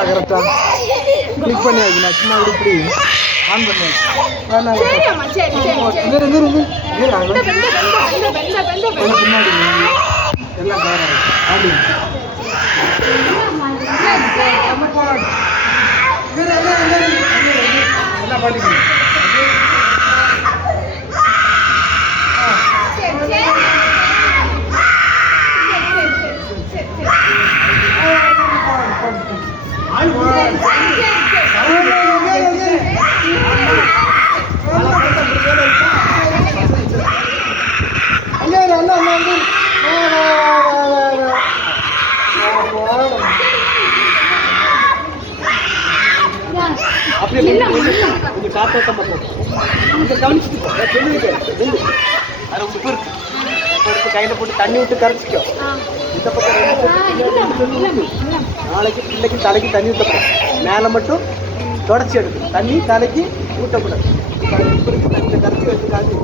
கரெக்டா கிளிக் பண்ணியாச்சு நான் சும்மா இப்படி. ஆன் பண்ணேன் வேணா சரி அம்மா சரி. சரி சரி. கொஞ்சம் காத்தோட்டமா போ கவனிச்சுட்டு போ அது உப்பு இருக்கு. உப்பு கையில போட்டு தண்ணி விட்டு கரைச்சிக்கோ. இந்த பக்கம் நாளைக்கு பிள்ளைக்கு தலைக்கு தண்ணி ஊற்றப்படும் மேலே மட்டும் தொடச்சி எடுக்கணும். தண்ணி தலைக்கு ஊற்றப்படும் இப்ப கரைச்சி வச்சு காய்ச்சி